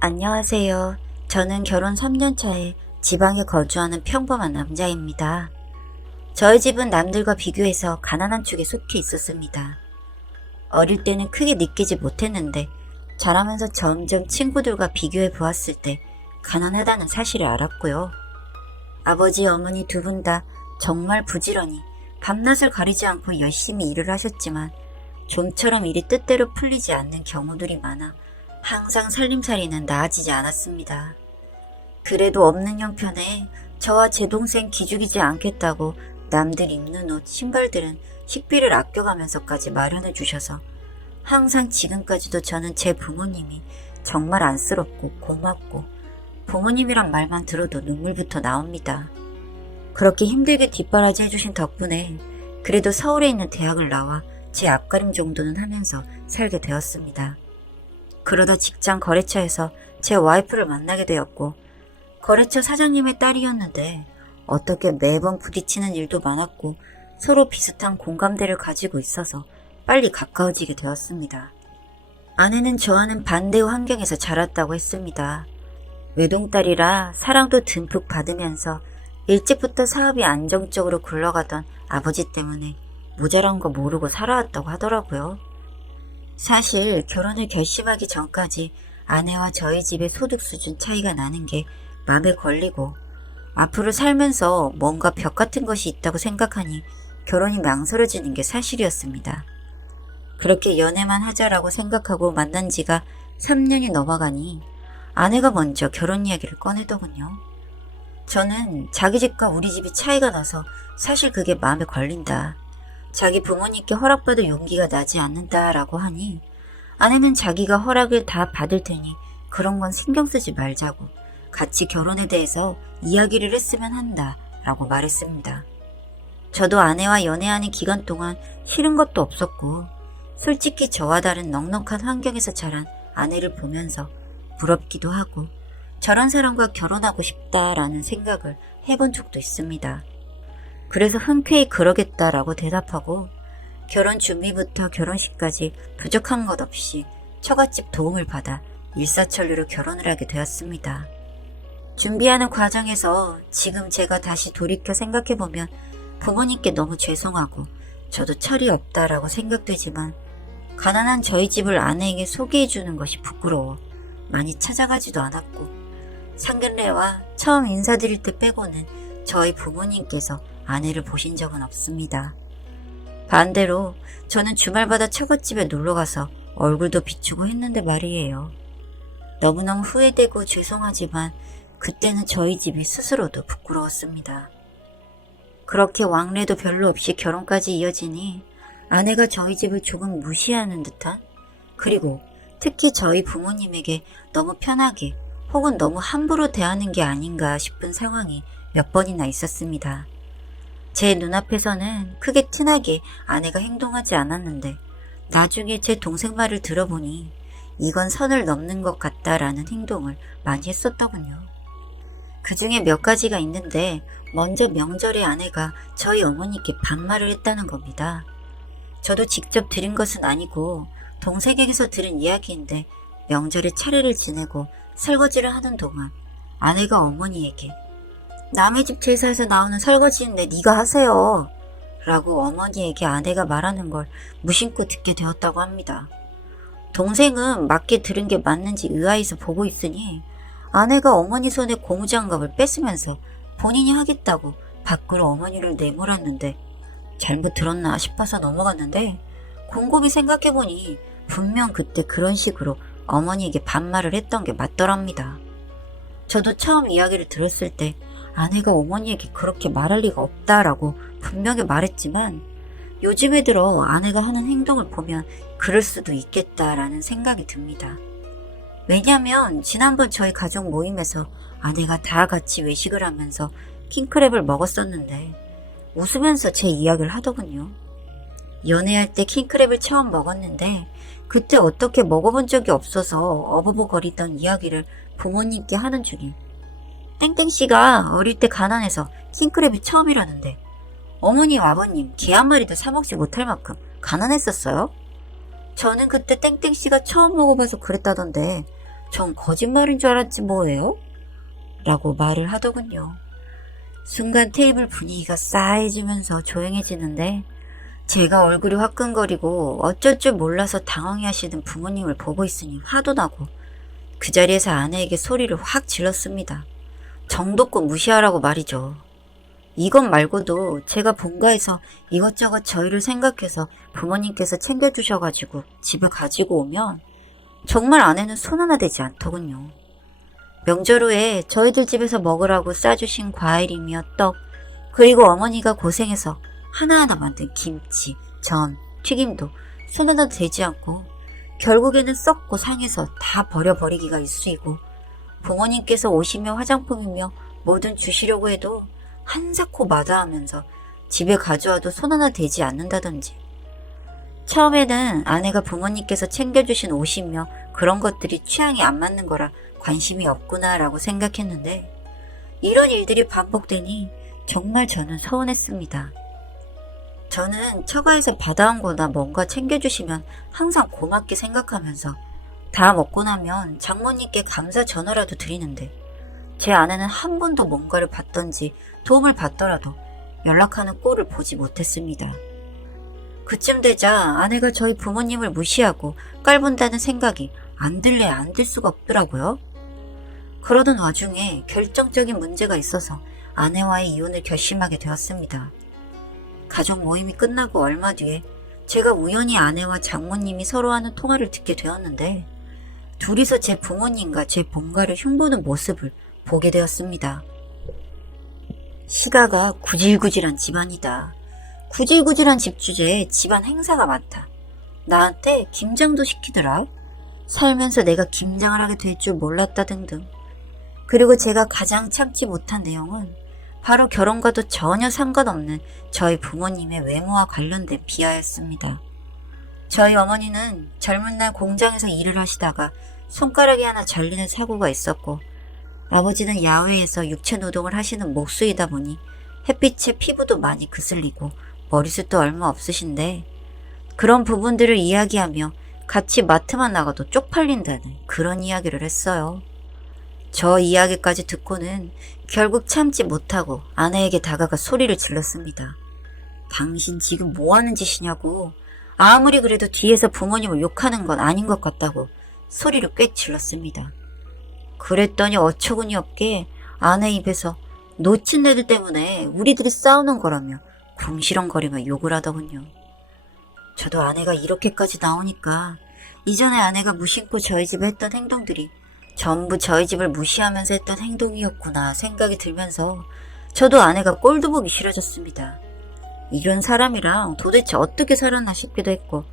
안녕하세요. 저는 결혼 3년 차에 지방에 거주하는 평범한 남자입니다. 저희 집은 남들과 비교해서 가난한 축에 속해 있었습니다. 어릴 때는 크게 느끼지 못했는데 자라면서 점점 친구들과 비교해 보았을 때 가난하다는 사실을 알았고요. 아버지, 어머니 두 분 다 정말 부지런히 밤낮을 가리지 않고 열심히 일을 하셨지만 좀처럼 일이 뜻대로 풀리지 않는 경우들이 많아 항상 살림살이는 나아지지 않았습니다. 그래도 없는 형편에 저와 제 동생 기죽이지 않겠다고 남들 입는 옷, 신발들은 식비를 아껴가면서까지 마련해 주셔서 항상 지금까지도 저는 제 부모님이 정말 안쓰럽고 고맙고 부모님이란 말만 들어도 눈물부터 나옵니다. 그렇게 힘들게 뒷바라지 해주신 덕분에 그래도 서울에 있는 대학을 나와 제 앞가림 정도는 하면서 살게 되었습니다. 그러다 직장 거래처에서 제 와이프를 만나게 되었고 거래처 사장님의 딸이었는데 어떻게 매번 부딪히는 일도 많았고 서로 비슷한 공감대를 가지고 있어서 빨리 가까워지게 되었습니다. 아내는 저와는 반대의 환경에서 자랐다고 했습니다. 외동딸이라 사랑도 듬뿍 받으면서 일찍부터 사업이 안정적으로 굴러가던 아버지 때문에 모자란 거 모르고 살아왔다고 하더라고요. 사실 결혼을 결심하기 전까지 아내와 저희 집의 소득 수준 차이가 나는 게 마음에 걸리고 앞으로 살면서 뭔가 벽 같은 것이 있다고 생각하니 결혼이 망설여지는 게 사실이었습니다. 그렇게 연애만 하자라고 생각하고 만난 지가 3년이 넘어가니 아내가 먼저 결혼 이야기를 꺼내더군요. 저는 자기 집과 우리 집이 차이가 나서 사실 그게 마음에 걸린다. 자기 부모님께 허락받을 용기가 나지 않는다라고 하니 아내는 자기가 허락을 다 받을 테니 그런 건 신경 쓰지 말자고 같이 결혼에 대해서 이야기를 했으면 한다라고 말했습니다. 저도 아내와 연애하는 기간 동안 싫은 것도 없었고 솔직히 저와 다른 넉넉한 환경에서 자란 아내를 보면서 부럽기도 하고 저런 사람과 결혼하고 싶다라는 생각을 해본 적도 있습니다. 그래서 흔쾌히 그러겠다라고 대답하고 결혼 준비부터 결혼식까지 부족한 것 없이 처갓집 도움을 받아 일사천리로 결혼을 하게 되었습니다. 준비하는 과정에서 지금 제가 다시 돌이켜 생각해보면 부모님께 너무 죄송하고 저도 철이 없다라고 생각되지만 가난한 저희 집을 아내에게 소개해주는 것이 부끄러워 많이 찾아가지도 않았고 상견례와 처음 인사드릴 때 빼고는 저희 부모님께서 아내를 보신 적은 없습니다. 반대로 저는 주말마다 처갓집에 놀러가서 얼굴도 비추고 했는데 말이에요. 너무너무 후회되고 죄송하지만 그때는 저희 집이 스스로도 부끄러웠습니다. 그렇게 왕래도 별로 없이 결혼까지 이어지니 아내가 저희 집을 조금 무시하는 듯한 그리고 특히 저희 부모님에게 너무 편하게 혹은 너무 함부로 대하는 게 아닌가 싶은 상황이 몇 번이나 있었습니다. 제 눈앞에서는 크게 티나게 아내가 행동하지 않았는데 나중에 제 동생 말을 들어보니 이건 선을 넘는 것 같다라는 행동을 많이 했었더군요. 그 중에 몇 가지가 있는데 먼저 명절에 아내가 저희 어머니께 반말을 했다는 겁니다. 저도 직접 들은 것은 아니고 동생에게서 들은 이야기인데 명절에 차례를 지내고 설거지를 하는 동안 아내가 어머니에게 남의 집 제사에서 나오는 설거지인데 네가 하세요 라고 어머니에게 아내가 말하는 걸 무심코 듣게 되었다고 합니다. 동생은 맞게 들은 게 맞는지 의아해서 보고 있으니 아내가 어머니 손에 고무장갑을 뺏으면서 본인이 하겠다고 밖으로 어머니를 내몰았는데 잘못 들었나 싶어서 넘어갔는데 곰곰이 생각해보니 분명 그때 그런 식으로 어머니에게 반말을 했던 게 맞더랍니다. 저도 처음 이야기를 들었을 때 아내가 어머니에게 그렇게 말할 리가 없다라고 분명히 말했지만 요즘에 들어 아내가 하는 행동을 보면 그럴 수도 있겠다라는 생각이 듭니다. 왜냐하면 지난번 저희 가족 모임에서 아내가 다 같이 외식을 하면서 킹크랩을 먹었었는데 웃으면서 제 이야기를 하더군요. 연애할 때 킹크랩을 처음 먹었는데 그때 어떻게 먹어본 적이 없어서 어버버거리던 이야기를 부모님께 하는 중에 땡땡씨가 어릴 때 가난해서 킹크랩이 처음이라는데 어머니 아버님 개 한 마리도 사 먹지 못할 만큼 가난했었어요? 저는 그때 땡땡씨가 처음 먹어봐서 그랬다던데 전 거짓말인 줄 알았지 뭐예요? 라고 말을 하더군요. 순간 테이블 분위기가 싸해지면서 조용해지는데 제가 얼굴이 화끈거리고 어쩔 줄 몰라서 당황해하시는 부모님을 보고 있으니 화도 나고 그 자리에서 아내에게 소리를 확 질렀습니다. 정도껏 무시하라고 말이죠. 이것 말고도 제가 본가에서 이것저것 저희를 생각해서 부모님께서 챙겨주셔가지고 집에 가지고 오면 정말 아내는 손 하나 대지 않더군요. 명절 후에 저희들 집에서 먹으라고 싸주신 과일이며 떡, 그리고 어머니가 고생해서 하나하나 만든 김치, 전, 튀김도 손 하나 대지 않고 결국에는 썩고 상해서 다 버려버리기가 일쑤이고 부모님께서 오시며 화장품이며 뭐든 주시려고 해도 한사코 마다하면서 집에 가져와도 손 하나 대지 않는다든지. 처음에는 아내가 부모님께서 챙겨주신 옷이며 그런 것들이 취향이 안 맞는 거라 관심이 없구나라고 생각했는데 이런 일들이 반복되니 정말 저는 서운했습니다. 저는 처가에서 받아온 거나 뭔가 챙겨주시면 항상 고맙게 생각하면서 다 먹고 나면 장모님께 감사 전화라도 드리는데 제 아내는 한 번도 뭔가를 받던지 도움을 받더라도 연락하는 꼴을 보지 못했습니다. 그쯤 되자 아내가 저희 부모님을 무시하고 깔본다는 생각이 안 들래 안 들 수가 없더라고요. 그러던 와중에 결정적인 문제가 있어서 아내와의 이혼을 결심하게 되었습니다. 가족 모임이 끝나고 얼마 뒤에 제가 우연히 아내와 장모님이 서로 하는 통화를 듣게 되었는데 둘이서 제 부모님과 제 본가를 흉보는 모습을 보게 되었습니다. 시가가 구질구질한 집안이다. 구질구질한 집 주제에 집안 행사가 많다. 나한테 김장도 시키더라. 살면서 내가 김장을 하게 될 줄 몰랐다 등등. 그리고 제가 가장 참지 못한 내용은 바로 결혼과도 전혀 상관없는 저희 부모님의 외모와 관련된 비하였습니다. 저희 어머니는 젊은 날 공장에서 일을 하시다가 손가락이 하나 잘리는 사고가 있었고 아버지는 야외에서 육체노동을 하시는 목수이다 보니 햇빛에 피부도 많이 그슬리고 머리숱도 얼마 없으신데 그런 부분들을 이야기하며 같이 마트만 나가도 쪽팔린다는 그런 이야기를 했어요. 저 이야기까지 듣고는 결국 참지 못하고 아내에게 다가가 소리를 질렀습니다. 당신 지금 뭐 하는 짓이냐고. 아무리 그래도 뒤에서 부모님을 욕하는 건 아닌 것 같다고 소리를 꽤 질렀습니다. 그랬더니 어처구니 없게 아내 입에서 놓친 애들 때문에 우리들이 싸우는 거라며 궁시렁거리며 욕을 하더군요. 저도 아내가 이렇게까지 나오니까 이전에 아내가 무심코 저희 집에 했던 행동들이 전부 저희 집을 무시하면서 했던 행동이었구나 생각이 들면서 저도 아내가 꼴도 보기 싫어졌습니다. 이런 사람이랑 도대체 어떻게 살았나 싶기도 했고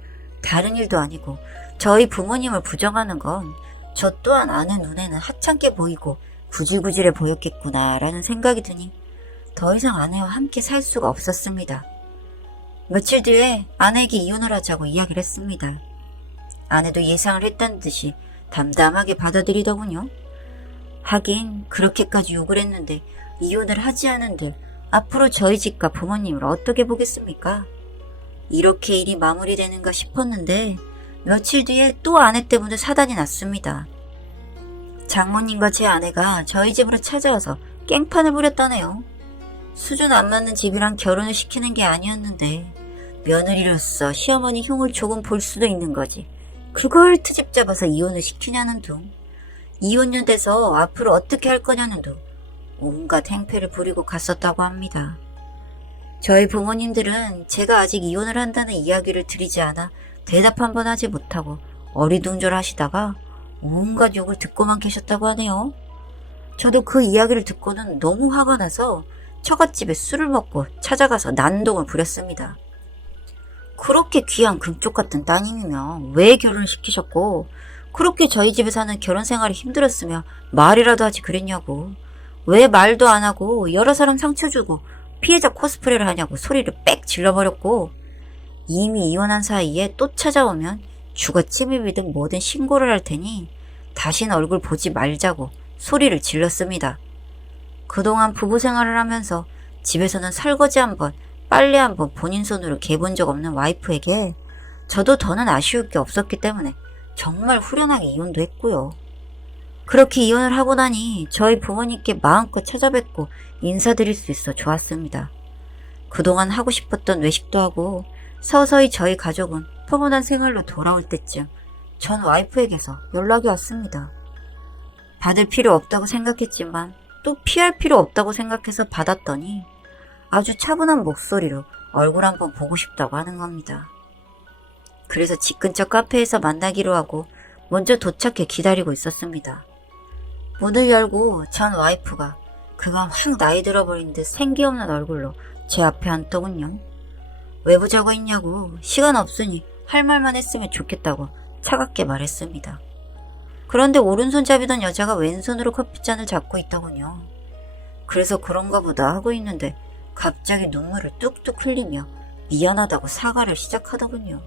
다른 일도 아니고 저희 부모님을 부정하는 건 저 또한 아내 눈에는 하찮게 보이고 구질구질해 보였겠구나 라는 생각이 드니 더 이상 아내와 함께 살 수가 없었습니다. 며칠 뒤에 아내에게 이혼을 하자고 이야기를 했습니다. 아내도 예상을 했다는 듯이 담담하게 받아들이더군요. 하긴 그렇게까지 욕을 했는데 이혼을 하지 않은들 앞으로 저희 집과 부모님을 어떻게 보겠습니까? 이렇게 일이 마무리되는가 싶었는데 며칠 뒤에 또 아내 때문에 사단이 났습니다. 장모님과 제 아내가 저희 집으로 찾아와서 깽판을 부렸다네요. 수준 안 맞는 집이랑 결혼을 시키는 게 아니었는데 며느리로서 시어머니 흉을 조금 볼 수도 있는 거지. 그걸 트집 잡아서 이혼을 시키냐는 둥. 이혼년 돼서 앞으로 어떻게 할 거냐는 둥. 온갖 행패를 부리고 갔었다고 합니다. 저희 부모님들은 제가 아직 이혼을 한다는 이야기를 드리지 않아 대답 한 번 하지 못하고 어리둥절하시다가 온갖 욕을 듣고만 계셨다고 하네요. 저도 그 이야기를 듣고는 너무 화가 나서 처갓집에 술을 먹고 찾아가서 난동을 부렸습니다. 그렇게 귀한 금쪽 같은 따님이면 왜 결혼을 시키셨고 그렇게 저희 집에 사는 결혼 생활이 힘들었으면 말이라도 하지 그랬냐고. 왜 말도 안 하고 여러 사람 상처 주고 피해자 코스프레를 하냐고 소리를 빽 질러버렸고 이미 이혼한 사이에 또 찾아오면 주거 침입이든 뭐든 신고를 할 테니 다신 얼굴 보지 말자고 소리를 질렀습니다. 그동안 부부 생활을 하면서 집에서는 설거지 한 번, 빨래 한 번 본인 손으로 개본 적 없는 와이프에게 저도 더는 아쉬울 게 없었기 때문에 정말 후련하게 이혼도 했고요. 그렇게 이혼을 하고 나니 저희 부모님께 마음껏 찾아뵙고 인사드릴 수 있어 좋았습니다. 그동안 하고 싶었던 외식도 하고 서서히 저희 가족은 평온한 생활로 돌아올 때쯤 전 와이프에게서 연락이 왔습니다. 받을 필요 없다고 생각했지만 또 피할 필요 없다고 생각해서 받았더니 아주 차분한 목소리로 얼굴 한번 보고 싶다고 하는 겁니다. 그래서 집 근처 카페에서 만나기로 하고 먼저 도착해 기다리고 있었습니다. 문을 열고 전 와이프가 그간 확 나이 들어버린 듯 생기 없는 얼굴로 제 앞에 앉더군요. 왜 보자고 했냐고 시간 없으니 할 말만 했으면 좋겠다고 차갑게 말했습니다. 그런데 오른손잡이던 여자가 왼손으로 커피잔을 잡고 있더군요. 그래서 그런가 보다 하고 있는데 갑자기 눈물을 뚝뚝 흘리며 미안하다고 사과를 시작하더군요.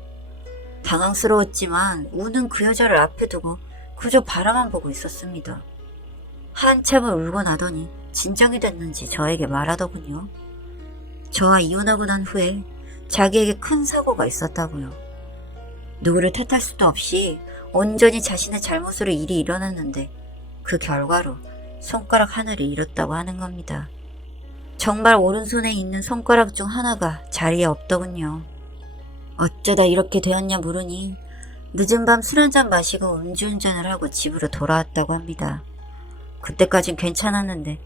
당황스러웠지만 우는 그 여자를 앞에 두고 그저 바라만 보고 있었습니다. 한참을 울고 나더니 진정이 됐는지 저에게 말하더군요. 저와 이혼하고 난 후에 자기에게 큰 사고가 있었다고요. 누구를 탓할 수도 없이 온전히 자신의 잘못으로 일이 일어났는데 그 결과로 손가락 하나를 잃었다고 하는 겁니다. 정말 오른손에 있는 손가락 중 하나가 자리에 없더군요. 어쩌다 이렇게 되었냐 물으니 늦은 밤 술 한잔 마시고 음주운전을 하고 집으로 돌아왔다고 합니다. 그때까진 괜찮았는데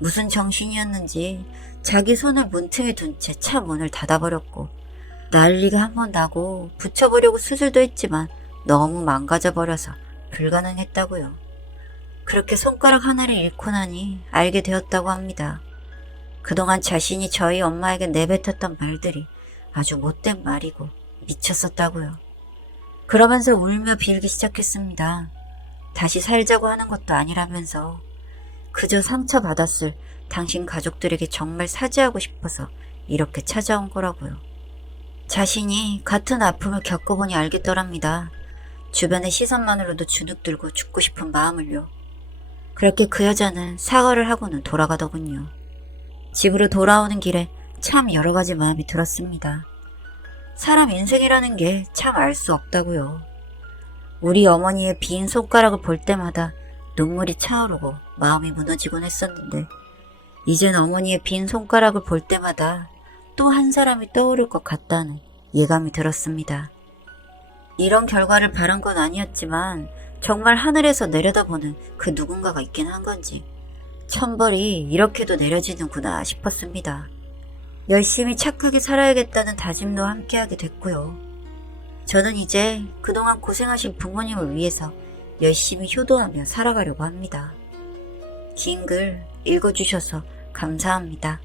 무슨 정신이었는지 자기 손을 문틈에 둔 채 차 문을 닫아버렸고 난리가 한번 나고 붙여보려고 수술도 했지만 너무 망가져버려서 불가능했다고요. 그렇게 손가락 하나를 잃고 나니 알게 되었다고 합니다. 그동안 자신이 저희 엄마에게 내뱉었던 말들이 아주 못된 말이고 미쳤었다고요. 그러면서 울며 빌기 시작했습니다. 다시 살자고 하는 것도 아니라면서 그저 상처받았을 당신 가족들에게 정말 사죄하고 싶어서 이렇게 찾아온 거라고요. 자신이 같은 아픔을 겪어보니 알겠더랍니다. 주변의 시선만으로도 주눅들고 죽고 싶은 마음을요. 그렇게 그 여자는 사과를 하고는 돌아가더군요. 집으로 돌아오는 길에 참 여러 가지 마음이 들었습니다. 사람 인생이라는 게 참 알 수 없다고요. 우리 어머니의 빈 손가락을 볼 때마다 눈물이 차오르고 마음이 무너지곤 했었는데 이젠 어머니의 빈 손가락을 볼 때마다 또 한 사람이 떠오를 것 같다는 예감이 들었습니다. 이런 결과를 바란 건 아니었지만 정말 하늘에서 내려다보는 그 누군가가 있긴 한 건지 천벌이 이렇게도 내려지는구나 싶었습니다. 열심히 착하게 살아야겠다는 다짐도 함께하게 됐고요. 저는 이제 그동안 고생하신 부모님을 위해서 열심히 효도하며 살아가려고 합니다. 긴 글 읽어주셔서 감사합니다.